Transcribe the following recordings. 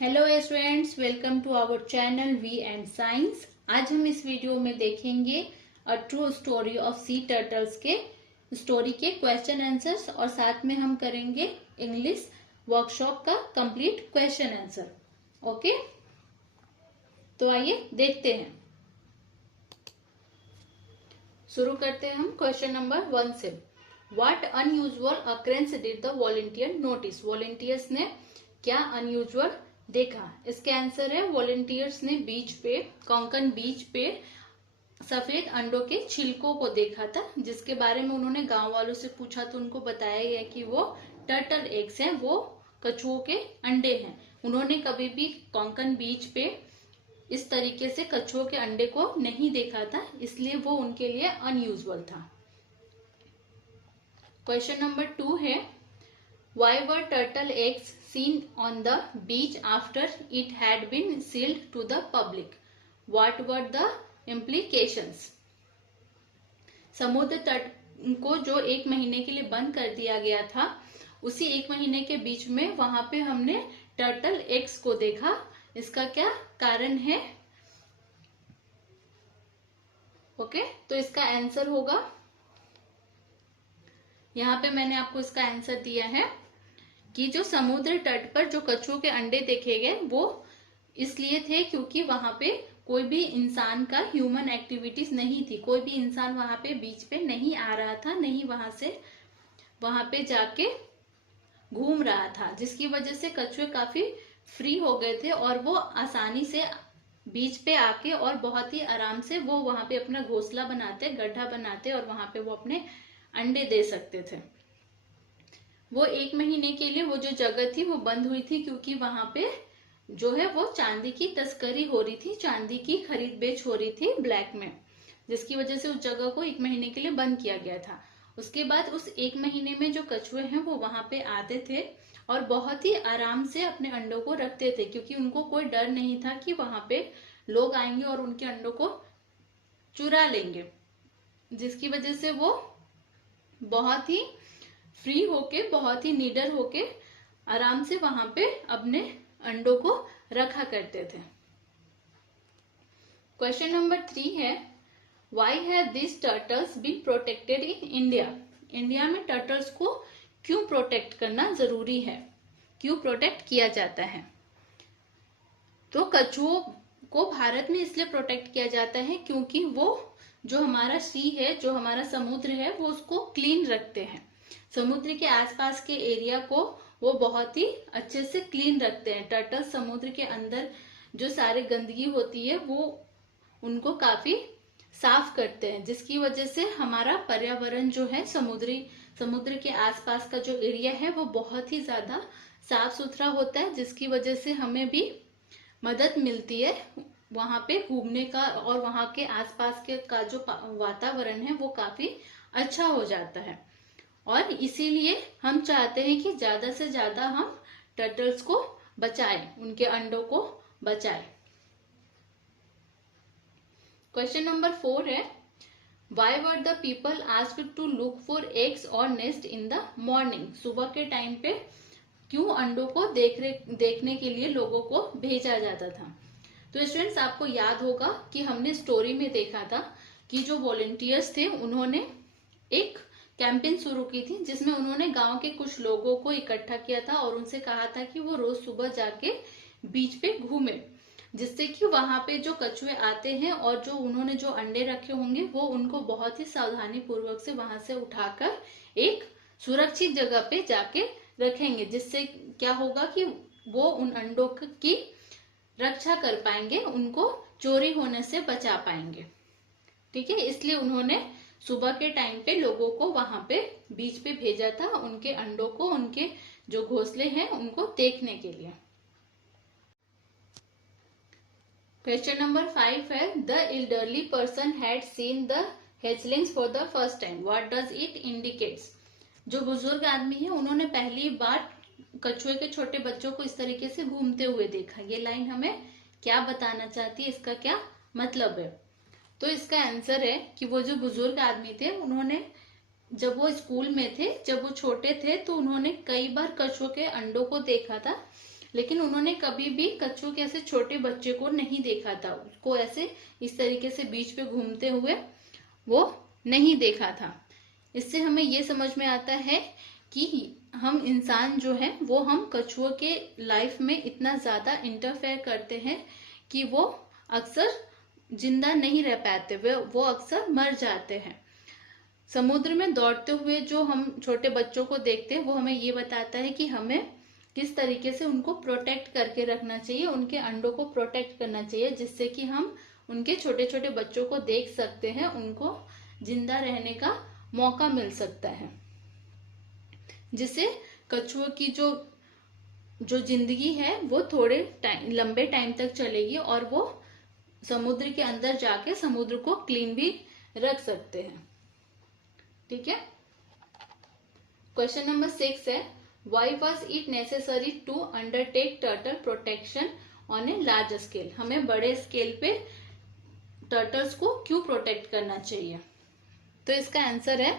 Hello students, welcome to our channel we and science. आज हम इस वीडियो में देखेंगे a true story of sea turtles के स्टोरी के क्वेश्चन आंसर्स और साथ में हम करेंगे इंग्लिश वर्कशॉप का कंप्लीट क्वेश्चन आंसर। ओके, तो आइए देखते हैं। शुरू करते हैं हम क्वेश्चन नंबर 1 से। What unusual occurrence did the volunteer notice? Volunteers ने क्या अनयूजुअल देखा? इसके आंसर है वॉलंटियर्स ने बीच पे, कोंकण बीच पे सफेद अंडों के छिलकों को देखा था, जिसके बारे में उन्होंने गांव वालों से पूछा तो उनको बताया गया कि वो टर्टल एग्स हैं, वो कछुओं के अंडे हैं। उन्होंने कभी भी कोंकण बीच पे इस तरीके से कछुओं के अंडे को नहीं देखा था, इसलिए वो उनके लिए अनयूजुअल था। क्वेश्चन नंबर 2 है, why were turtle eggs seen on the beach after it had been sealed to the public? What were the implications? समुद्र तट को जो 1 महीने के लिए बंद कर दिया गया था, उसी 1 महीने के बीच में वहां पे हमने टर्टल एग्स को देखा। इसका क्या कारण है? ओके, तो इसका आंसर होगा, यहाँ पे मैंने आपको इसका आंसर दिया है कि जो समुद्र तट पर जो कछुओं के अंडे देखे गए वो इसलिए थे क्योंकि वहां पे कोई भी इंसान का ह्यूमन एक्टिविटीज नहीं थी। कोई भी इंसान वहां पे बीच पे नहीं आ रहा था, नहीं वहां पे जाके घूम रहा था, जिसकी वजह से कछुए काफी फ्री हो गए थे और वो आसानी से बीच पे आके और बहुत ही आराम से वो वहां पे अपना घोंसला बनाते, गड्ढा बनाते और वहां पे वो अपने अंडे दे सकते थे। वो 1 महीने के लिए वो जो जगह थी वो बंद हुई थी क्योंकि वहां पे जो है वो चांदी की तस्करी हो रही थी, चांदी की खरीद बेच हो रही थी ब्लैक में, जिसकी वजह से उस जगह को 1 महीने के लिए बंद किया गया था। उसके बाद उस 1 महीने में जो कछुए हैं वो वहां पे आते थे और बहुत ही आराम से अपने अंडों को रखते थे, क्योंकि उनको कोई डर नहीं था कि वहां पे लोग आएंगे और उनके अंडों को चुरा लेंगे, जिसकी वजह से वो बहुत ही फ्री होके, बहुत ही निडर होके आराम से वहां पे अपने अंडों को रखा करते थे। क्वेश्चन नंबर 3 है, why have this turtles been protected in India? India में टर्टल्स को क्यों प्रोटेक्ट करना जरूरी है, क्यों प्रोटेक्ट किया जाता है? तो कछुओं को भारत में इसलिए प्रोटेक्ट किया जाता है क्योंकि वो जो हमारा सी है, जो हमारा समुद्र है, वो उसको क्लीन रखते हैं। समुद्र के आसपास के एरिया को वो बहुत ही अच्छे से क्लीन रखते हैं। टर्टल समुद्र के अंदर जो सारे गंदगी होती है वो उनको काफी साफ करते हैं, जिसकी वजह से हमारा पर्यावरण जो है समुद्र के आसपास का जो एरिया है वो बहुत ही ज्यादा साफ सुथरा होता है, जिसकी वजह से हमें भी मदद मिलती है वहां पे घूमने का, और वहां के आसपास के का जो वातावरण है वो काफी अच्छा हो जाता है। और इसीलिए हम चाहते हैं कि ज्यादा से ज्यादा हम टर्टल्स को बचाएं, उनके अंडों को बचाएं। क्वेश्चन नंबर 4 है, why were the people asked to look for eggs और नेस्ट इन द मॉर्निंग? सुबह के टाइम पे क्यों अंडों को देखने के लिए लोगों को भेजा जाता था? तो स्टूडेंट्स, आपको याद होगा कि हमने स्टोरी में देखा था कि जो वॉलंटियर्स थे उन्होंने एक कैंपेन शुरू की थी, जिसमें उन्होंने गांव के कुछ लोगों को इकट्ठा किया था और उनसे कहा था कि वो रोज सुबह जाके बीच पे घूमे, जिससे कि वहां पे जो कछुए आते हैं और जो उन्होंने जो अंडे रखे होंगे वो उनको बहुत ही सावधानी पूर्वक से वहां से उठाकर एक सुरक्षित जगह पे जाके रखेंगे, जिससे क्या होगा कि वो उन अंडों की रक्षा कर पाएंगे, उनको चोरी होने से बचा पाएंगे। ठीक है, इसलिए उन्होंने सुबह के टाइम पे लोगों को वहां पे बीच पे भेजा था, उनके अंडों को, उनके जो घोंसले हैं उनको देखने के लिए। क्वेश्चन नंबर 5 है, the elderly person had seen the hatchlings for the first time, what does it indicates? जो बुजुर्ग आदमी है उन्होंने पहली बार कछुए के छोटे बच्चों को इस तरीके से घूमते हुए देखा। ये लाइन हमें क्या बताना चाहती है, इसका क्या मतलब है? तो इसका आंसर है कि वो जो बुजुर्ग आदमी थे उन्होंने, जब वो स्कूल में थे, जब वो छोटे थे, तो उन्होंने कई बार कछुओं के अंडों को देखा था, लेकिन उन्होंने कभी भी कछुए के ऐसे छोटे बच्चे को नहीं देखा था, उसको ऐसे इस तरीके से बीच पे घूमते हुए वो नहीं देखा था। इससे हमें ये समझ में आता है कि हम इंसान जो है वो हम कछुओं के लाइफ में इतना ज्यादा इंटरफेयर करते हैं कि वो अक्सर जिंदा नहीं रह पाते, वो अक्सर मर जाते हैं। समुद्र में दौड़ते हुए जो हम छोटे बच्चों को देखते हैं वो हमें ये बताता है कि हमें किस तरीके से उनको प्रोटेक्ट करके रखना चाहिए, उनके अंडों को प्रोटेक्ट करना चाहिए, जिससे कि हम उनके छोटे छोटे बच्चों को देख सकते हैं, उनको जिंदा रहने का मौका मिल सकता है, जिससे कछुओं की जो जो जिंदगी है वो थोड़े लंबे टाइम तक चलेगी और वो समुद्र के अंदर जाके समुद्र को क्लीन भी रख सकते हैं। ठीक है। क्वेश्चन नंबर 6 है, why was it necessary to undertake turtle protection on a large scale? हमें बड़े स्केल पे टर्टल्स को क्यों प्रोटेक्ट करना चाहिए? तो इसका आंसर है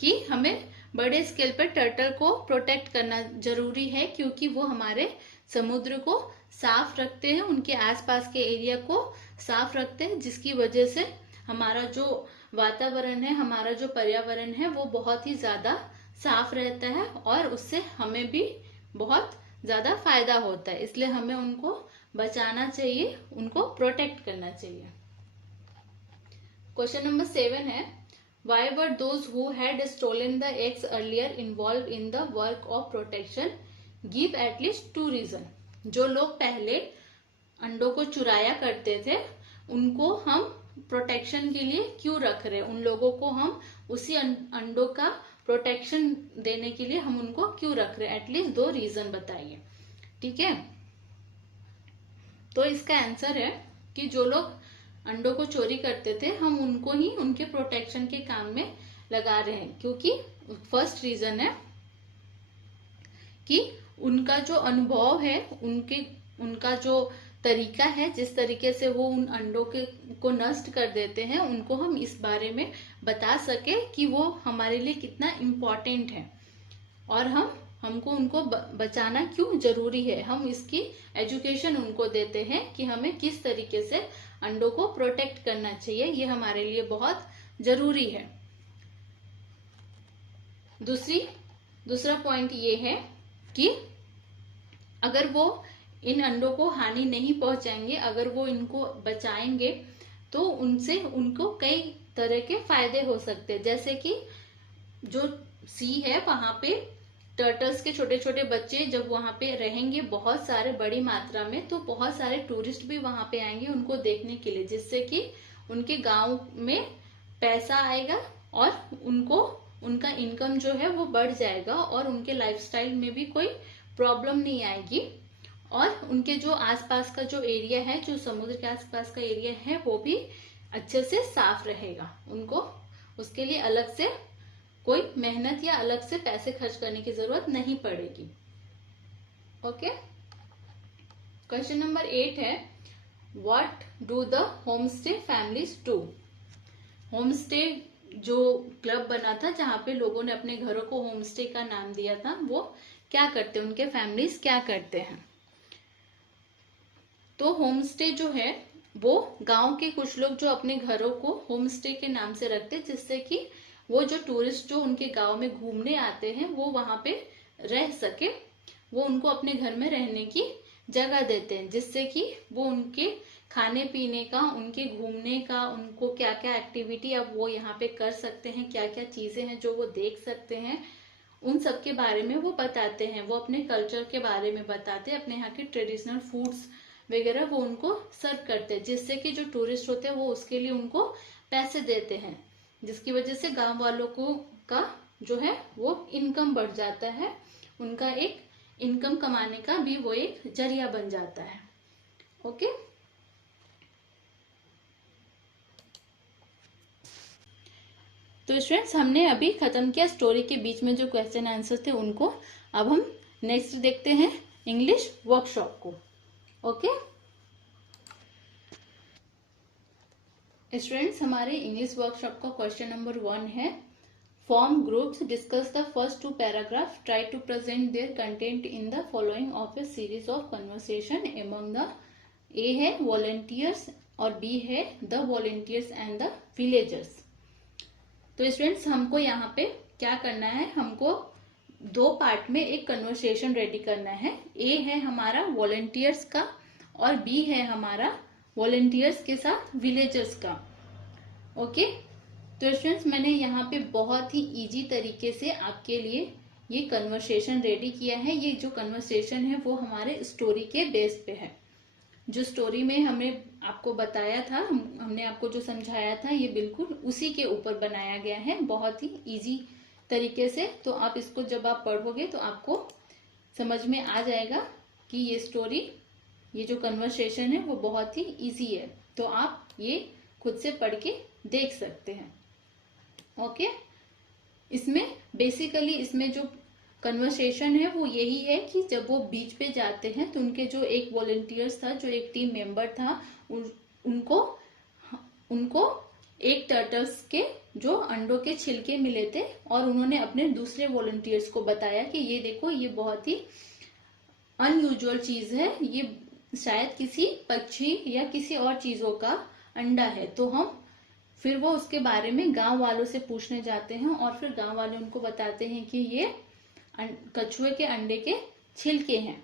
कि हमें बड़े स्केल पर टर्टल को प्रोटेक्ट करना जरूरी है, क्योंकि वो हमारे समुद्र को साफ रखते हैं, उनके आसपास के एरिया को साफ रखते हैं, जिसकी वजह से हमारा जो वातावरण है, हमारा जो पर्यावरण है वो बहुत ही ज्यादा साफ रहता है और उससे हमें भी बहुत ज्यादा फायदा होता है। इसलिए हमें उनको बचाना चाहिए, उनको प्रोटेक्ट करना चाहिए। क्वेश्चन नंबर 7 है, why were those who had stolen the eggs earlier involved in the work of protection? Give at least 2 reason. जो लोग पहले अंडों को चुराया करते थे उनको हम प्रोटेक्शन के लिए क्यों रख रहे हैं, उन लोगों को हम उसी अंडों का प्रोटेक्शन देने के लिए हम उनको क्यों रख रहे हैं? एटलीस्ट 2 रीजन बताइए। ठीक है। तो इसका आंसर है कि जो लोग अंडों को चोरी करते थे हम उनको ही उनके प्रोटेक्शन के काम में लगा रहे हैं, क्योंकि फर्स्ट रीजन है कि उनका जो अनुभव है, उनका जो तरीका है, जिस तरीके से वो उन अंडों को नष्ट कर देते हैं, उनको हम इस बारे में बता सके कि वो हमारे लिए कितना इम्पोर्टेंट है और हमको उनको बचाना क्यों जरूरी है। हम इसकी एजुकेशन उनको देते हैं कि हमें किस तरीके से अंडों को प्रोटेक्ट करना चाहिए, ये हमारे लिए बहुत जरूरी है। दूसरा पॉइंट ये है कि अगर वो इन अंडों को हानि नहीं पहुंचाएंगे, अगर वो इनको बचाएंगे तो उनसे उनको कई तरह के फायदे हो सकते हैं। जैसे कि जो सी है वहां पे टर्टल्स के छोटे छोटे बच्चे जब वहां पे रहेंगे बहुत सारे बड़ी मात्रा में, तो बहुत सारे टूरिस्ट भी वहां पे आएंगे उनको देखने के लिए, जिससे कि उनके गांव में पैसा आएगा और उनका इनकम जो है वो बढ़ जाएगा और उनके लाइफस्टाइल में भी कोई प्रॉब्लम नहीं आएगी और उनके जो आसपास का जो एरिया है, जो समुद्र के आसपास का एरिया है, वो भी अच्छे से साफ रहेगा। उनको उसके लिए अलग से कोई मेहनत या अलग से पैसे खर्च करने की जरूरत नहीं पड़ेगी। ओके। क्वेश्चन नंबर 8 है, what do the homestay families do? Homestay जो क्लब बना था जहां पे लोगों ने अपने घरों को होमस्टे का नाम दिया था, वो क्या करते हैं, उनके फैमिलीज क्या करते हैं? तो होमस्टे जो है वो गांव के कुछ लोग जो अपने घरों को होमस्टे के नाम से रखते हैं, जिससे कि वो जो टूरिस्ट जो उनके गांव में घूमने आते हैं वो वहां पे रह सके, वो उनको अपने घर में रहने की जगह देते हैं, जिससे कि वो उनके खाने पीने का, उनके घूमने का, उनको क्या क्या एक्टिविटी अब वो यहाँ पे कर सकते हैं, क्या क्या चीजें हैं जो वो देख सकते हैं, उन सब के बारे में वो बताते हैं। वो अपने कल्चर के बारे में बताते हैं, अपने यहाँ के ट्रेडिशनल फूड्स वगैरह वो उनको सर्व करते हैं, जिससे कि जो टूरिस्ट होते हैं वो उसके लिए उनको पैसे देते हैं, जिसकी वजह से गांव वालों को का जो है वो इनकम बढ़ जाता है, उनका एक इनकम कमाने का भी वो एक जरिया बन जाता है। ओके। तो स्टूडेंट्स हमने अभी खत्म किया स्टोरी के बीच में जो क्वेश्चन आंसर थे उनको। अब हम नेक्स्ट देखते हैं इंग्लिश वर्कशॉप को। ओके स्टूडेंट्स, हमारे इंग्लिश वर्कशॉप का क्वेश्चन नंबर 1 है, Form groups, discuss the first two paragraphs, try to present their content in the following of a series of conversation among the A है volunteers और B है the volunteers and the villagers। तो students हमको यहाँ पे क्या करना है, हमको दो पार्ट में एक कन्वर्सेशन रेडी करना है। ए है हमारा वॉलंटियर्स का और बी है हमारा वॉलंटियर्स के साथ विलेजर्स का। ओके, तो स्टूडेंट्स मैंने यहाँ पे बहुत ही इजी तरीके से आपके लिए ये कन्वर्सेशन रेडी किया है। ये जो कन्वर्सेशन है वो हमारे स्टोरी के बेस पे है। जो स्टोरी में हमें आपको बताया था, हमने आपको जो समझाया था, ये बिल्कुल उसी के ऊपर बनाया गया है, बहुत ही इजी तरीके से। तो आप इसको जब आप पढ़ोगे तो आपको समझ में आ जाएगा कि ये स्टोरी, ये जो कन्वर्सेशन है वो बहुत ही इजी है। तो आप ये खुद से पढ़ के देख सकते हैं। ओके, इसमें बेसिकली इसमें जो कन्वर्सेशन है वो यही है कि जब वो बीच पे जाते हैं तो उनके जो एक वॉलंटियर्स था, जो एक टीम मेंबर था, उनको एक टर्टल्स के जो अंडों के छिलके मिले थे और उन्होंने अपने दूसरे वॉलंटियर्स को बताया कि ये देखो, ये बहुत ही अनयूजुअल चीज है, ये शायद किसी पक्षी या किसी और चीजों का अंडा है। तो फिर वो उसके बारे में गांव वालों से पूछने जाते हैं और फिर गांव वाले उनको बताते हैं कि ये कछुए के अंडे के छिलके हैं।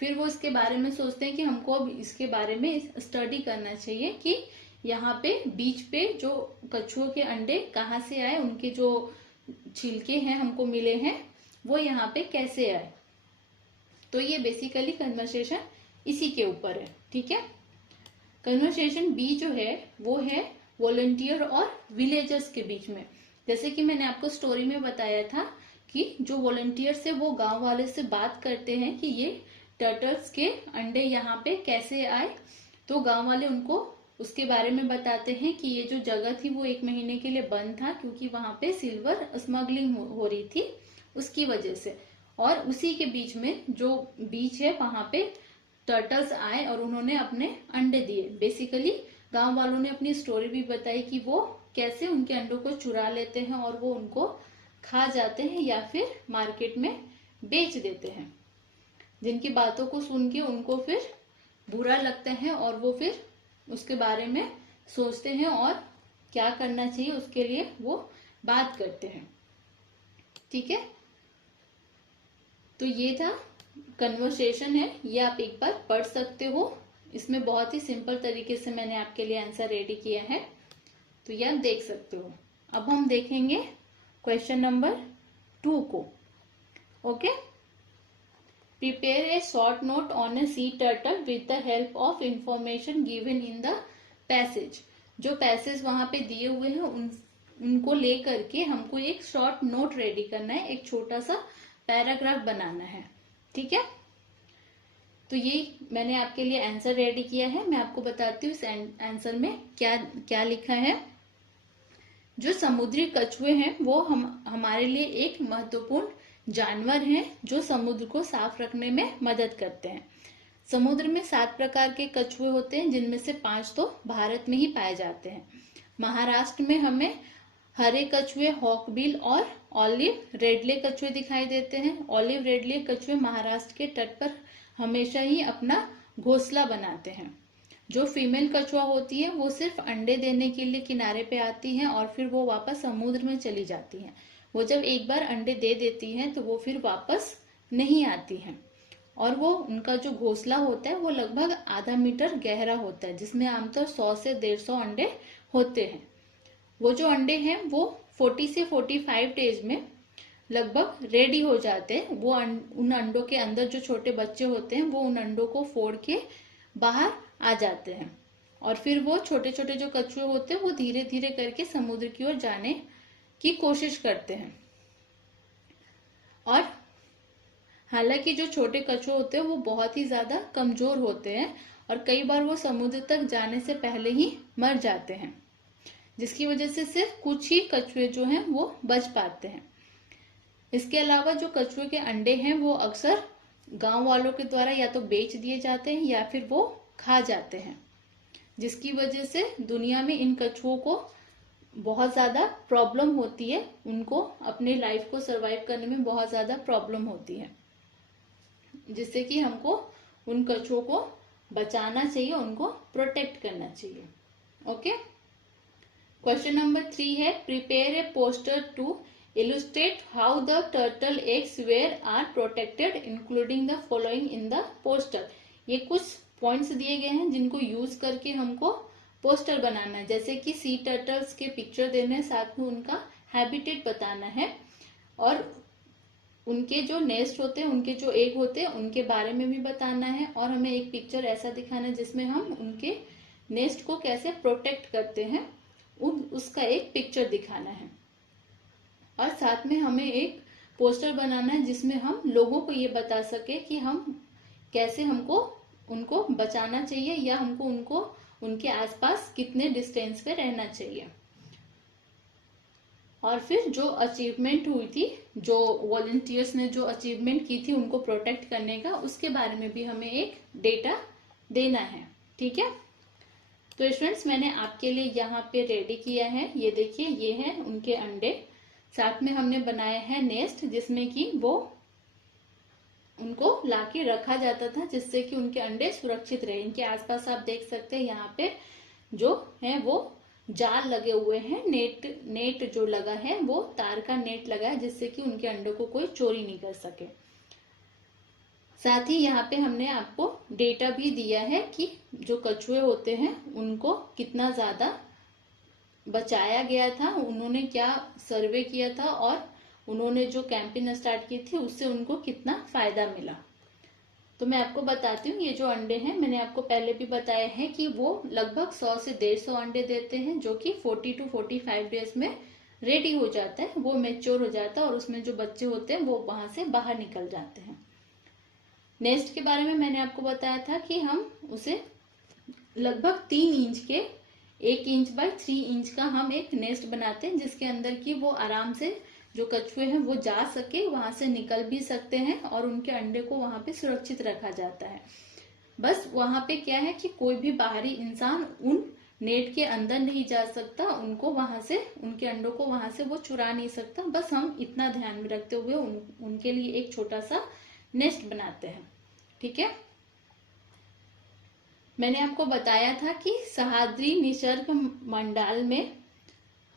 फिर वो इसके बारे में सोचते हैं कि हमको अब इसके बारे में स्टडी करना चाहिए कि यहाँ पे बीच पे जो कछुओं के अंडे कहाँ से आए, उनके जो छिलके हैं हमको मिले हैं वो यहाँ पे कैसे आए। तो ये बेसिकली कन्वर्सेशन इसी के ऊपर है। ठीक है, कन्वर्सेशन बी जो है वो है वॉलंटियर और विलेजर्स के बीच में। जैसे कि मैंने आपको स्टोरी में बताया था कि जो वॉलंटियर्स है वो गांव वाले से बात करते हैं कि ये टर्टल्स के अंडे यहाँ पे कैसे आए। तो गांव वाले उनको उसके बारे में बताते हैं कि ये जो जगह थी वो 1 महीने के लिए बंद था क्योंकि वहां पे सिल्वर स्मगलिंग हो रही थी, उसकी वजह से। और उसी के बीच में जो बीच है वहां पे टर्टल्स आए और उन्होंने अपने अंडे दिए। बेसिकली गांव वालों ने अपनी स्टोरी भी बताई कि वो कैसे उनके अंडों को चुरा लेते हैं और वो उनको खा जाते हैं या फिर मार्केट में बेच देते हैं, जिनकी बातों को सुन के उनको फिर बुरा लगता है और वो फिर उसके बारे में सोचते हैं और क्या करना चाहिए उसके लिए वो बात करते हैं। ठीक है, तो ये था कन्वर्सेशन है, ये आप एक बार पढ़ सकते हो। इसमें बहुत ही सिंपल तरीके से मैंने आपके लिए आंसर रेडी किया है, तो ये आप देख सकते हो। अब हम देखेंगे क्वेश्चन नंबर 2 को। Okay, prepare a short note on A sea turtle with the help of information given in the passage. जो पैसेज वहां पे दिए हुए हैं उनको लेकर के हमको एक शॉर्ट नोट रेडी करना है, एक छोटा सा पैराग्राफ बनाना है। ठीक है, तो ये मैंने आपके लिए आंसर रेडी किया है। मैं आपको बताती हूँ इस आंसर में क्या क्या लिखा है। जो समुद्री कछुए हैं वो हमारे लिए एक महत्वपूर्ण जानवर हैं जो समुद्र को साफ रखने में मदद करते हैं। समुद्र में 7 प्रकार के कछुए होते हैं, जिनमें से 5 तो भारत में ही पाए जाते हैं। महाराष्ट्र में हमें हरे कछुए, हॉकबिल और ऑलिव रेडले कछुए दिखाई देते हैं। ऑलिव रेडले कछुए महाराष्ट्र के तट पर हमेशा ही अपना घोंसला बनाते हैं। जो फीमेल कछुआ होती है वो सिर्फ अंडे देने के लिए किनारे पे आती हैं और फिर वो वापस समुद्र में चली जाती हैं। वो जब एक बार अंडे दे देती हैं तो वो फिर वापस नहीं आती हैं। और वो उनका जो घोंसला होता है वो लगभग आधा मीटर गहरा होता है, जिसमें आमतौर 100 से 150 अंडे होते हैं। वो जो अंडे हैं वो 40 से 45 डेज में लगभग रेडी हो जाते हैं। वो उन अंडों के अंदर जो छोटे बच्चे होते हैं वो उन अंडों को फोड़ के बाहर आ जाते हैं और फिर वो छोटे छोटे जो कछुए होते हैं वो धीरे धीरे करके समुद्र की ओर जाने की कोशिश करते हैं। और हालांकि जो छोटे कछुए होते हैं वो बहुत ही ज्यादा कमजोर होते हैं और कई बार वो समुद्र तक जाने से पहले ही मर जाते हैं, जिसकी वजह से सिर्फ कुछ ही कछुए जो हैं वो बच पाते हैं। इसके अलावा जो कछुए के अंडे हैं वो अक्सर गांव वालों के द्वारा या तो बेच दिए जाते हैं या फिर वो खा जाते हैं, जिसकी वजह से दुनिया में इन कछुओं को बहुत ज़्यादा प्रॉब्लम होती है, उनको अपने लाइफ को सरवाइव करने में बहुत ज़्यादा प्रॉब्लम होती है, जिससे कि हमको उन कछुओं को बचाना चाहिए, उनको प्रोटेक्ट करना चाहिए। ओके, क्वेश्चन नंबर 3 है, prepare a poster to illustrate how the turtle eggs were are protected including the following in the poster। ये कुछ पॉइंट्स दिए गए हैं जिनको यूज करके हमको पोस्टर बनाना है, जैसे कि सी टर्टल्स के पिक्चर देने हैं, साथ में उनका हैबिटेट बताना है, और उनके जो नेस्ट होते हैं, उनके जो एग होते हैं, उनके बारे में भी बताना है, और हमें एक पिक्चर ऐसा दिखाना है जिसमें हम उनके नेस्ट को कैसे प्रोटेक्ट करते हैं, उसका एक पिक्चर दिखाना है। और साथ में हमें एक पोस्टर बनाना है जिसमें हम लोगों को ये बता सके कि हम कैसे हमको उनको बचाना चाहिए, या हमको उनको उनके आसपास कितने डिस्टेंस पे रहना चाहिए। और फिर जो अचीवमेंट हुई थी, जो वॉलंटियर्स ने जो अचीवमेंट की थी उनको प्रोटेक्ट करने का, उसके बारे में भी हमें एक डेटा देना है। ठीक है, तो स्टूडेंट्स मैंने आपके लिए यहाँ पे रेडी किया है, ये देखिए, ये है उनके अंडे, साथ में हमने बनाया है नेस्ट जिसमें कि वो उनको लाके रखा जाता था, जिससे कि उनके अंडे सुरक्षित रहे। इनके आसपास आप देख सकते हैं यहाँ पे जो है वो जाल लगे हुए हैं, नेट जो लगा है वो तार का नेट लगा है, जिससे कि उनके अंडों को कोई चोरी नहीं कर सके। साथ ही यहाँ पे हमने आपको डेटा भी दिया है कि जो कछुए होते हैं उनको कितना ज्यादा बचाया गया था, उन्होंने क्या सर्वे किया था, और उन्होंने जो कैंपेन स्टार्ट की थी उससे उनको कितना फायदा मिला। तो मैं आपको बताती हूँ, ये जो अंडे हैं मैंने आपको पहले भी बताया है कि वो लगभग 100 से 150 अंडे देते हैं, जो कि 40 to 45 डेज में रेडी हो जाता है, वो मैच्योर हो जाता है, और उसमें जो बच्चे होते हैं वो वहां से बाहर निकल जाते हैं। नेस्ट के बारे में मैंने आपको बताया था कि हम उसे लगभग 3 इंच के 1 इंच बाय 3 इंच का हम एक नेस्ट बनाते हैं, जिसके अंदर की वो आराम से जो कछुए हैं वो जा सके, वहां से निकल भी सकते हैं, और उनके अंडे को वहां पे सुरक्षित रखा जाता है। बस वहां पे क्या है कि कोई भी बाहरी इंसान उन नेट के अंदर नहीं जा सकता, उनको वहां से, उनके अंडों को वहां से वो चुरा नहीं सकता। बस हम इतना ध्यान में रखते हुए उनके लिए एक छोटा सा नेस्ट बनाते हैं। ठीक है, मैंने आपको बताया था कि सह्याद्री निसर्ग मंडाल में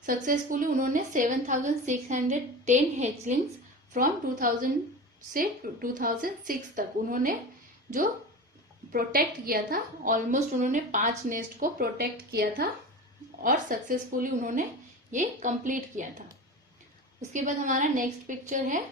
सक्सेसफुली उन्होंने 7,610 हैचलिंग्स फ्रॉम 2000 से 2006 तक उन्होंने जो प्रोटेक्ट किया था, ऑलमोस्ट उन्होंने 5 नेस्ट को प्रोटेक्ट किया था, और सक्सेसफुली उन्होंने ये कंप्लीट किया था। उसके बाद हमारा नेक्स्ट पिक्चर है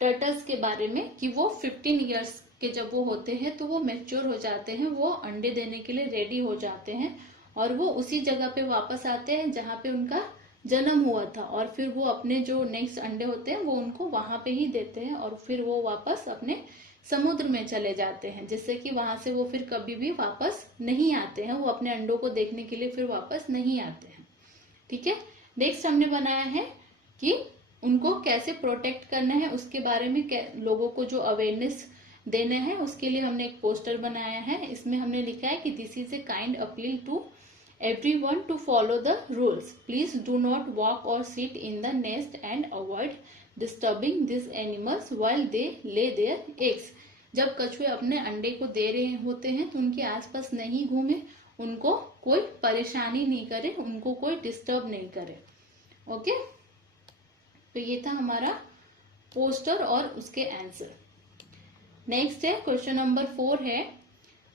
टर्टल्स के बारे में, कि वो 15 ईयर्स के जब वो होते हैं तो वो मैच्योर हो जाते हैं, वो अंडे देने के लिए रेडी हो जाते हैं, और वो उसी जगह पे वापस आते हैं जहाँ पे उनका जन्म हुआ था, और फिर वो अपने जो नेक्स्ट अंडे होते हैं वो उनको वहां पे ही देते हैं, और फिर वो वापस अपने समुद्र में चले जाते हैं, जिससे कि वहां से वो फिर कभी भी वापस नहीं आते हैं, वो अपने अंडों को देखने के लिए फिर वापस नहीं आते हैं। ठीक है, नेक्स्ट हमने बनाया है कि उनको कैसे प्रोटेक्ट करना है, उसके बारे में लोगों को जो अवेयरनेस देना है, उसके लिए हमने एक पोस्टर बनाया है। इसमें हमने लिखा है कि this is a kind appeal to everyone to follow the rules. Please do not walk or sit in the nest and avoid disturbing these animals while they lay their eggs. जब कछुए अपने अंडे को दे रहे होते हैं तो उनके आसपास नहीं घूमे, उनको कोई परेशानी नहीं करे, उनको कोई डिस्टर्ब नहीं करे। ओके, तो ये था हमारा पोस्टर और उसके आंसर। नेक्स्ट है क्वेश्चन नंबर 4 है,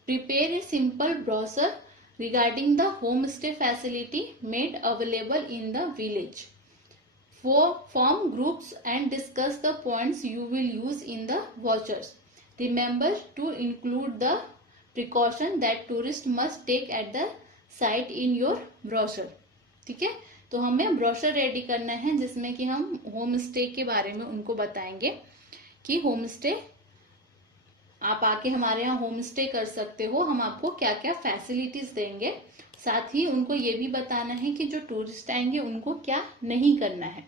prepare a simple brochure regarding the homestay facility made available in the village. Form groups and discuss the points you will use in the vouchers. Remember to include the precaution that tourists must take at the site in your brochure. ठीक है, तो हमें brochure ready करना है जिसमें कि हम home stay के बारे में उनको बताएंगे कि होम स्टे आप आके हमारे यहाँ होम स्टे कर सकते हो, हम आपको क्या क्या फैसिलिटीज देंगे। साथ ही उनको ये भी बताना है कि जो टूरिस्ट आएंगे उनको क्या नहीं करना है,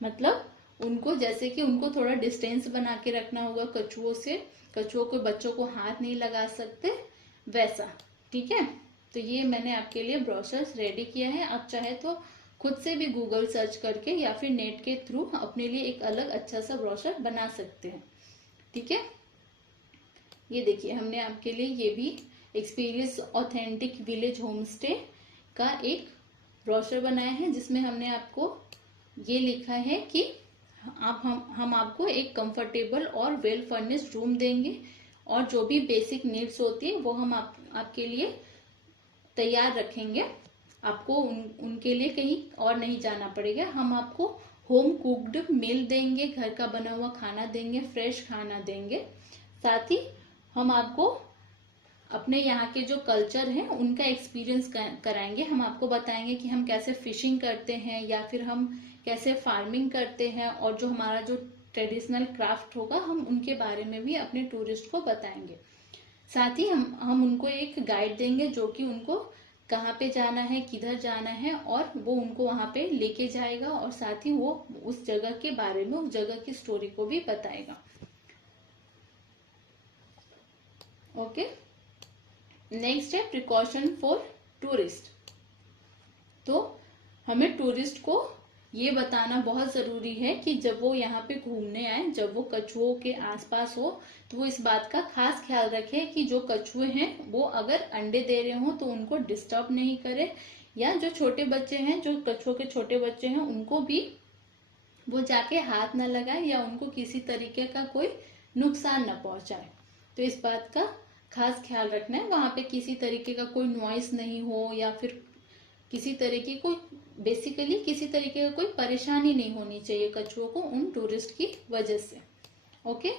मतलब उनको जैसे कि उनको थोड़ा डिस्टेंस बना के रखना होगा कछुओं से, कछुओं को बच्चों को हाथ नहीं लगा सकते वैसा। ठीक है, तो ये मैंने आपके लिए ब्रोशर्स रेडी किया है, आप चाहे तो खुद से भी गूगल सर्च करके या फिर नेट के थ्रू अपने लिए एक अलग अच्छा सा ब्रोशर बना सकते हैं। ठीक है, ये देखिए हमने आपके लिए ये भी experience authentic village home stay का एक ब्रोशर बनाया है, जिसमें हमने आपको ये लिखा है कि हम आपको एक कंफर्टेबल और वेल फर्निश्ड रूम देंगे और जो भी बेसिक नीड्स होती है वो हम आपके लिए तैयार रखेंगे। आपको उनके लिए कहीं और नहीं जाना पड़ेगा। हम आपको होम कुक्ड मील देंगे, घर का बना हुआ खाना देंगे, फ्रेश खाना देंगे। साथ ही हम आपको अपने यहाँ के जो कल्चर है उनका एक्सपीरियंस कराएंगे। हम आपको बताएंगे कि हम कैसे फिशिंग करते हैं या फिर हम कैसे फार्मिंग करते हैं, और जो हमारा जो ट्रेडिशनल क्राफ्ट होगा हम उनके बारे में भी अपने टूरिस्ट को बताएंगे। साथ ही हम उनको एक गाइड देंगे जो कि उनको कहाँ पे जाना है, किधर जाना है, और वो उनको वहां पे लेके जाएगा, और साथ ही वो उस जगह के बारे में, उस जगह की स्टोरी को भी बताएगा। ओके, नेक्स्ट है प्रिकॉशन फॉर टूरिस्ट। तो हमें टूरिस्ट को ये बताना बहुत जरूरी है कि जब वो यहाँ पे घूमने आए, जब वो कछुओं के आसपास हो, तो वो इस बात का खास ख्याल रखे कि जो कछुए हैं वो अगर अंडे दे रहे हो तो उनको डिस्टर्ब नहीं करे, या जो छोटे बच्चे हैं, जो कछुओं के छोटे बच्चे हैं, उनको भी वो जाके हाथ न लगाए या उनको किसी तरीके का कोई नुकसान न पहुंचाए। तो इस बात का खास ख्याल रखना है। वहां पे किसी तरीके का कोई नॉइस नहीं हो या फिर किसी तरीके को बेसिकली किसी तरीके का कोई परेशानी नहीं होनी चाहिए कछुओं को उन टूरिस्ट की वजह से। ओके,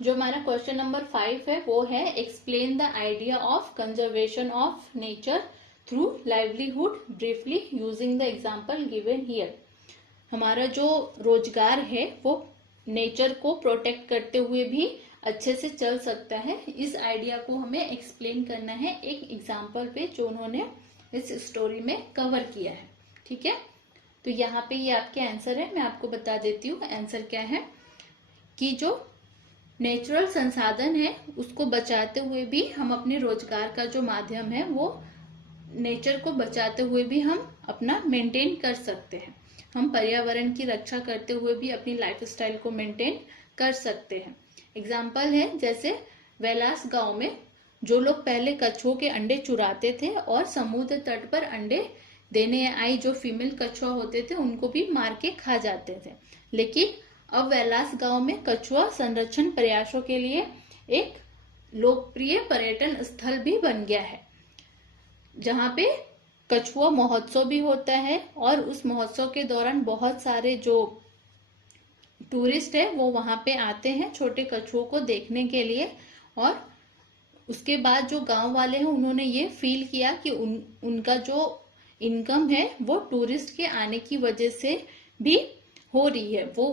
जो हमारा क्वेश्चन नंबर 5 है वो है explain the idea of conservation of nature through livelihood briefly using the example given here. हमारा जो रोजगार है वो नेचर को प्रोटेक्ट करते हुए भी अच्छे से चल सकता है। इस आइडिया को हमें एक्सप्लेन करना है एक एग्जाम्पल पे जो उन्होंने इस स्टोरी में कवर किया है। ठीक है, तो यहाँ पे ये आपके आंसर है। मैं आपको बता देती हूँ आंसर क्या है, कि जो नेचुरल संसाधन है उसको बचाते हुए भी हम अपने रोजगार का जो माध्यम है वो नेचर को बचाते हुए भी हम अपना मेंटेन कर सकते हैं। हम पर्यावरण की रक्षा करते हुए भी अपनी लाइफस्टाइल को मेंटेन कर सकते हैं। एग्जाम्पल है जैसे वेलास गांव में जो लोग पहले कछुओं के अंडे चुराते थे और समुद्र तट पर अंडे देने आई जो फीमेल कछुआ होते थे उनको भी मार के खा जाते थे, लेकिन अब वेलास गांव में कछुआ संरक्षण प्रयासों के लिए एक लोकप्रिय पर्यटन स्थल भी बन गया है, जहाँ पे कछुआ महोत्सव भी होता है और उस महोत्सव के दौरान बहुत सारे जो टूरिस्ट है वो वहां पे आते हैं छोटे कछुओं को देखने के लिए। और उसके बाद जो गांव वाले हैं उन्होंने ये फील किया कि उनका जो इनकम है वो टूरिस्ट के आने की वजह से भी हो रही है, वो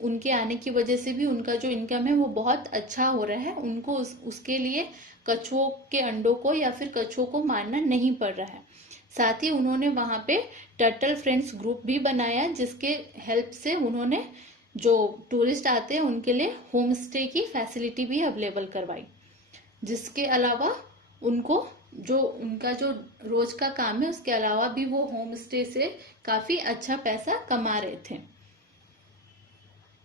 उनके आने की वजह से भी उनका जो इनकम है वो बहुत अच्छा हो रहा है। उनको उसके लिए कछुओं के अंडों को या फिर कछुओं को मारना नहीं पड़ रहा है। साथ ही उन्होंने वहां पे टर्टल फ्रेंड्स ग्रुप भी बनाया जिसके हेल्प से उन्होंने जो टूरिस्ट आते हैं उनके लिए होम स्टे की फैसिलिटी भी अवेलेबल करवाई, जिसके अलावा उनको जो उनका जो रोज का काम है उसके अलावा भी वो होम स्टे से काफी अच्छा पैसा कमा रहे थे।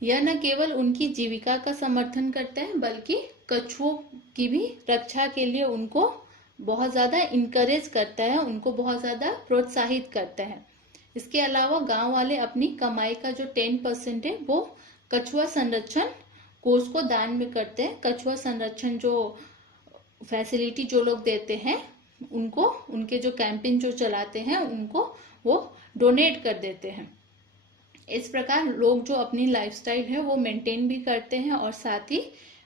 यह न केवल उनकी जीविका का समर्थन करता है बल्कि कछुओं की भी रक्षा के लिए उनको बहुत ज्यादा इनकरेज करता है, उनको बहुत ज्यादा प्रोत्साहित करता है। इसके अलावा गांव वाले अपनी कमाई का जो 10% है वो कछुआ संरक्षण कोष को दान में करते हैं। कछुआ संरक्षण जो फैसिलिटी जो लोग देते हैं उनको, उनके जो कैंपेन जो चलाते हैं उनको वो डोनेट कर देते हैं। इस प्रकार लोग जो अपनी लाइफस्टाइल है वो मेंटेन भी करते हैं और साथ ही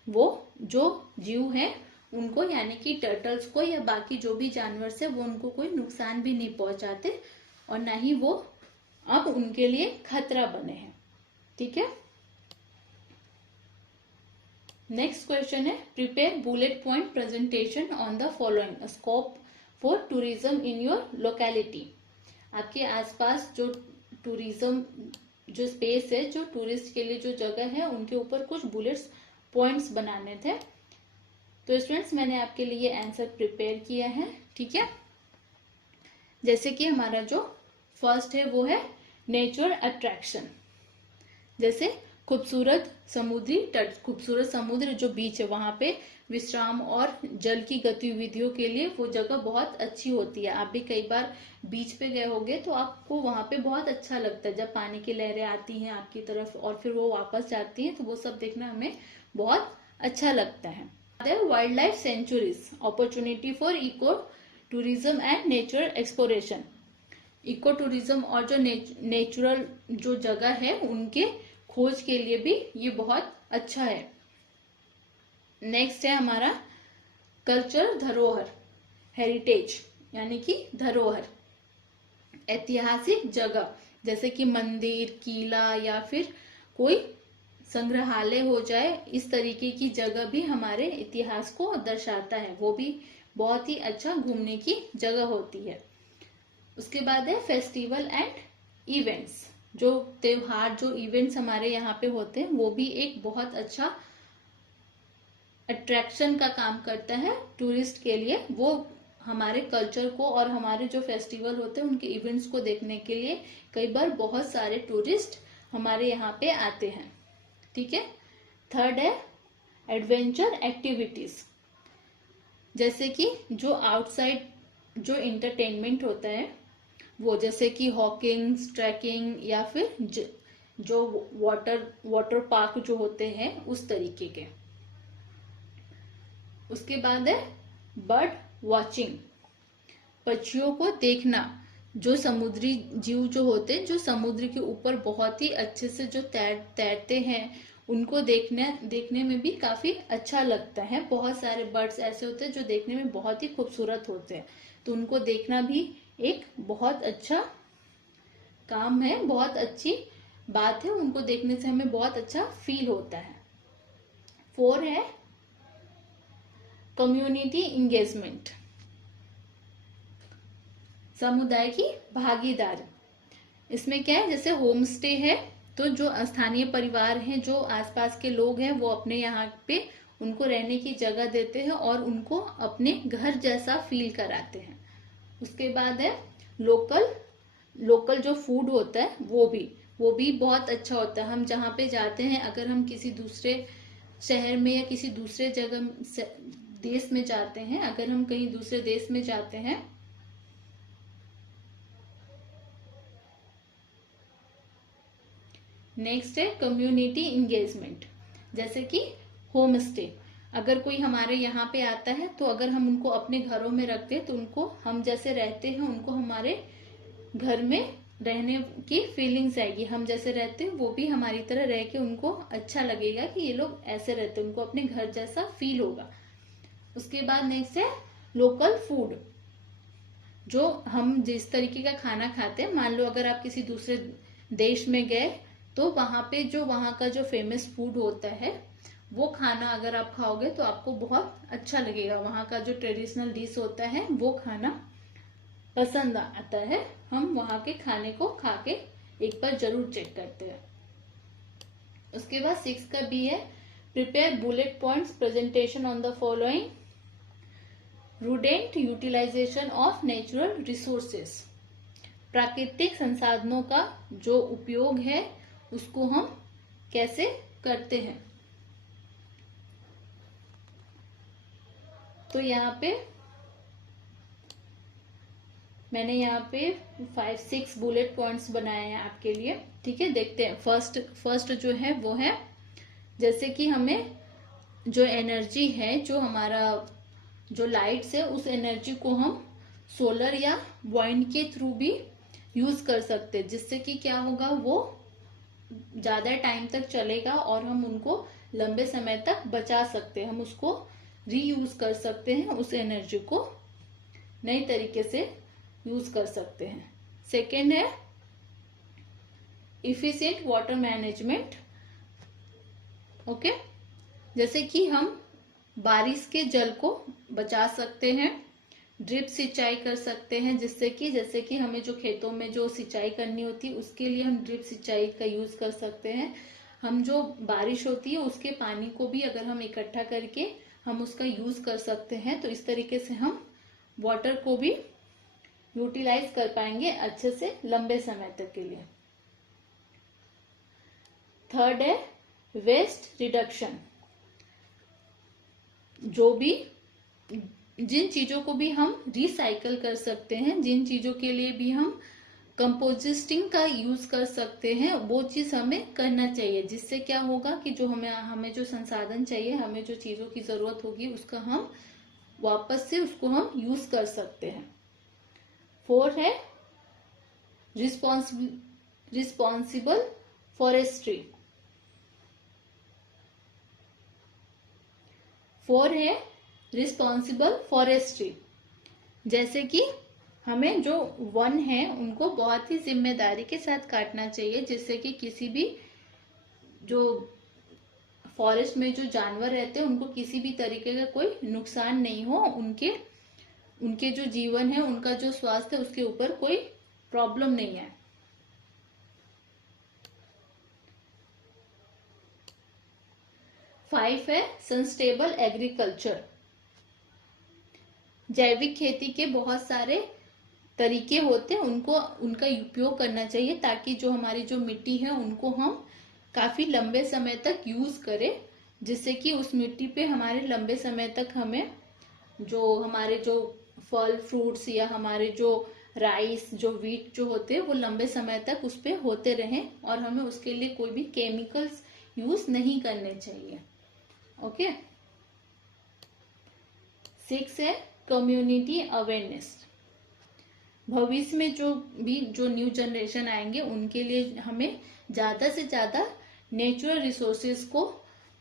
वो जो जीव है उनको यानी कि टर्टल्स को या बाकी जो भी जानवर से वो उनको कोई नुकसान भी नहीं पहुंचाते और ना ही वो अब उनके लिए खतरा बने हैं। ठीक है, नेक्स्ट क्वेश्चन है prepare bullet point presentation on the following scope for tourism in your locality. आपके आसपास जो टूरिज्म जो स्पेस है, जो टूरिस्ट के लिए जो जगह है, उनके ऊपर कुछ बुलेट्स पॉइंट्स बनाने थे। तो स्टूडेंट्स मैंने आपके लिए आंसर प्रिपेयर किया है। ठीक है, जैसे कि हमारा जो फर्स्ट है वो है नेचर अट्रैक्शन। जैसे खूबसूरत समुद्री तट, खूबसूरत समुद्र जो बीच है वहां पे विश्राम और जल की गतिविधियों के लिए वो जगह बहुत अच्छी होती है। आप भी कई बार बीच पे गए होंगे तो आपको वहां पे बहुत अच्छा लगता है जब पानी की लहरें आती हैं आपकी तरफ और फिर वो वापस जाती हैं, तो वो सब देखना हमें बहुत अच्छा लगता है। Wild life sanctuaries, opportunity for eco tourism and nature exploration. Eco tourism और जो नेचुरल जो जगह है उनके खोज के लिए भी ये बहुत अच्छा है। नेक्स्ट है हमारा कल्चर धरोहर, हेरिटेज यानी कि धरोहर, ऐतिहासिक जगह जैसे कि मंदिर, किला या फिर कोई संग्रहालय हो जाए, इस तरीके की जगह भी हमारे इतिहास को दर्शाता है, वो भी बहुत ही अच्छा घूमने की जगह होती है। उसके बाद है फेस्टिवल एंड इवेंट्स, जो त्योहार जो इवेंट्स हमारे यहाँ पे होते हैं वो भी एक बहुत अच्छा अट्रैक्शन का काम करता है टूरिस्ट के लिए। वो हमारे कल्चर को और हमारे जो फेस्टिवल होते हैं उनके इवेंट्स को देखने के लिए कई बार बहुत सारे टूरिस्ट हमारे यहाँ पे आते हैं। ठीक है। थर्ड है एडवेंचर एक्टिविटीज, जैसे कि जो आउटसाइड जो इंटरटेनमेंट होता है वो, जैसे कि हॉकिंग, ट्रैकिंग या फिर जो वाटर पार्क जो होते हैं उस तरीके के। उसके बाद है बर्ड वॉचिंग, पक्षियों को देखना। जो समुद्री जीव जो होते हैं जो समुद्र के ऊपर बहुत ही अच्छे से जो तैरते हैं उनको देखने में भी काफी अच्छा लगता है। बहुत सारे बर्ड्स ऐसे होते हैं जो देखने में बहुत ही खूबसूरत होते हैं, तो उनको देखना भी एक बहुत अच्छा काम है, बहुत अच्छी बात है। उनको देखने से हमें बहुत अच्छा फील होता है। 4 है कम्युनिटी इंगेजमेंट, समुदाय की भागीदारी। इसमें क्या है, जैसे होम स्टे है तो जो स्थानीय परिवार हैं, जो आसपास के लोग हैं, वो अपने यहाँ पे उनको रहने की जगह देते हैं और उनको अपने घर जैसा फील कराते हैं। उसके बाद है लोकल जो फूड होता है वो भी बहुत अच्छा होता है। हम जहाँ पे जाते हैं, अगर हम किसी दूसरे शहर में या किसी दूसरे देश में जाते हैं, अगर हम कहीं दूसरे देश में जाते हैं नेक्स्ट है कम्युनिटी इंगेजमेंट, जैसे कि होम स्टे। अगर कोई हमारे यहाँ पे आता है तो अगर हम उनको अपने घरों में रखते हैं तो उनको हम जैसे रहते हैं उनको हमारे घर में रहने की फीलिंग्स आएगी। हम जैसे रहते हैं वो भी हमारी तरह रह के उनको अच्छा लगेगा कि ये लोग ऐसे रहते हैं, उनको अपने घर जैसा फील होगा। उसके बाद नेक्स्ट है लोकल फूड, जो हम जिस तरीके का खाना खाते हैं। मान लो अगर आप किसी दूसरे देश में गए तो वहां पे जो वहां का जो फेमस फूड होता है वो खाना अगर आप खाओगे तो आपको बहुत अच्छा लगेगा। वहां का जो ट्रेडिशनल डिश होता है वो खाना पसंद आता है। हम वहां के खाने को खा के एक बार जरूर चेक करते हैं। उसके बाद 6 का बी है prepare bullet points presentation on the following prudent utilisation of natural resources. प्राकृतिक संसाधनों का जो उपयोग है उसको हम कैसे करते हैं। तो यहाँ पे मैंने यहाँ पे 5-6 बुलेट पॉइंट्स बनाए हैं आपके लिए। ठीक है, देखते हैं। फर्स्ट जो है वो है जैसे कि हमें जो एनर्जी है, जो हमारा जो लाइट्स है, उस एनर्जी को हम सोलर या वाइंड के थ्रू भी यूज कर सकते हैं, जिससे कि क्या होगा, वो ज्यादा टाइम तक चलेगा और हम उनको लंबे समय तक बचा सकते हैं। हम उसको रीयूज कर सकते हैं, उस एनर्जी को नई तरीके से यूज कर सकते हैं। सेकेंड है इफिशिएंट वाटर मैनेजमेंट। ओके, जैसे कि हम बारिश के जल को बचा सकते हैं, ड्रिप सिंचाई कर सकते हैं, जिससे कि जैसे कि हमें जो खेतों में जो सिंचाई करनी होती है उसके लिए हम ड्रिप सिंचाई का यूज कर सकते हैं। हम जो बारिश होती है उसके पानी को भी अगर हम इकट्ठा करके हम उसका यूज कर सकते हैं। तो इस तरीके से हम वाटर को भी यूटिलाइज कर पाएंगे अच्छे से लंबे समय तक के लिए। थर्ड है वेस्ट रिडक्शन। जो भी जिन चीजों को भी हम रिसाइकल कर सकते हैं, जिन चीजों के लिए भी हम कंपोजिस्टिंग का यूज कर सकते हैं, वो चीज हमें करना चाहिए, जिससे क्या होगा कि जो हमें जो संसाधन चाहिए, हमें जो चीजों की जरूरत होगी, उसका हम वापस से उसको हम यूज कर सकते हैं। फोर्थ है रिस्पॉन्सिबल फॉरेस्ट्री। फोर है रिस्पॉन्सिबल फॉरेस्ट्री, जैसे कि हमें जो वन है उनको बहुत ही जिम्मेदारी के साथ काटना चाहिए, जिससे कि किसी भी जो फॉरेस्ट में जो जानवर रहते हैं उनको किसी भी तरीके का कोई नुकसान नहीं हो, उनके जो जीवन है, उनका जो स्वास्थ्य है, उसके ऊपर कोई प्रॉब्लम नहीं है। फाइव है सस्टेनेबल एग्रीकल्चर। जैविक खेती के बहुत सारे तरीके होते हैं, उनका उपयोग करना चाहिए, ताकि जो हमारी जो मिट्टी है उनको हम काफी लंबे समय तक यूज करें, जिससे कि उस मिट्टी पे हमारे लंबे समय तक हमें जो हमारे जो फल फ्रूट्स या हमारे जो राइस जो वीट जो होते हैं वो लंबे समय तक उस पे होते रहें, और हमें उसके लिए कोई भी केमिकल्स यूज नहीं करने चाहिए। ओके। 6 है कम्युनिटी अवेयरनेस। भविष्य में जो न्यू जनरेशन आएंगे उनके लिए हमें ज्यादा से ज्यादा नेचुरल रिसोर्सेज को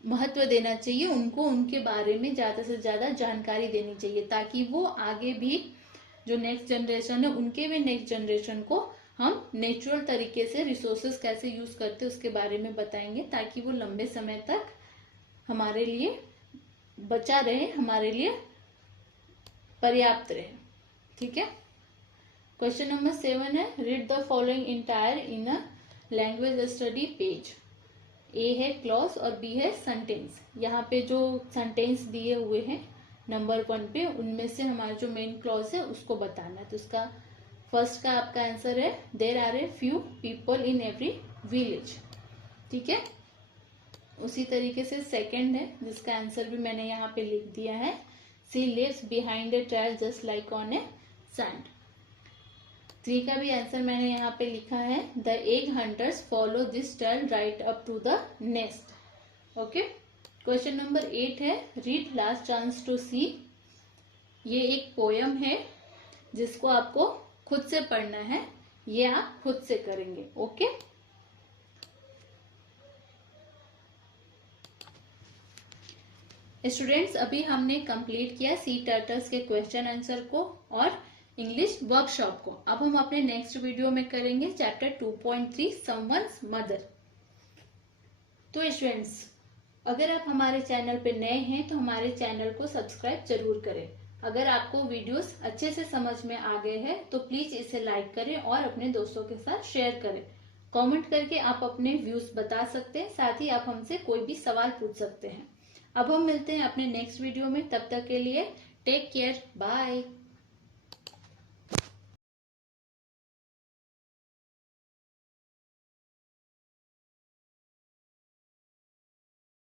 महत्व देना चाहिए, उनको उनके बारे में ज्यादा से ज्यादा जानकारी देनी चाहिए, ताकि वो आगे भी जो नेक्स्ट जनरेशन है उनके भी नेक्स्ट जनरेशन को हम नेचुरल तरीके से रिसोर्सेज कैसे यूज करते हैं उसके बारे में बताएंगे, ताकि वो लंबे समय तक हमारे लिए बचा रहे, हमारे लिए पर्याप्त रहे। ठीक है। क्वेश्चन नंबर 7 है read the following entire in a language study page. A है क्लॉज और बी है सेंटेंस। यहाँ पे जो सेंटेंस दिए हुए हैं नंबर 1 पे, उनमें से हमारा जो मेन क्लॉज है उसको बताना है। तो इसका फर्स्ट का आपका आंसर है there are a few people in every village. ठीक है। उसी तरीके से सेकंड है, जिसका आंसर भी मैंने यहाँ पे लिख दिया है, she lives behind a trail just like on a sand. 3 का भी आंसर मैंने यहाँ पे लिखा है the egg hunters follow this trail right up to the nest. Okay. Question number 8 है read last chance to see. ये एक पोयम है जिसको आपको खुद से पढ़ना है, ये आप खुद से करेंगे। ओके। स्टूडेंट्स, अभी हमने कंप्लीट किया सी टर्टल्स के क्वेश्चन आंसर को और इंग्लिश वर्कशॉप को। अब हम अपने नेक्स्ट वीडियो में करेंगे चैप्टर 2.3 समवन्स मदर। तो स्टूडेंट्स, अगर आप हमारे चैनल पे नए हैं तो हमारे चैनल को सब्सक्राइब जरूर करें। अगर आपको वीडियोस अच्छे से समझ में आ गए हैं तो प्लीज इसे लाइक करें और अपने दोस्तों के साथ शेयर करें। कमेंट करके आप अपने व्यूज बता सकते हैं, साथ ही आप हमसे कोई भी सवाल पूछ सकते हैं। अब हम मिलते हैं अपने नेक्स्ट वीडियो में, तब तक के लिए टेक केयर, बाय।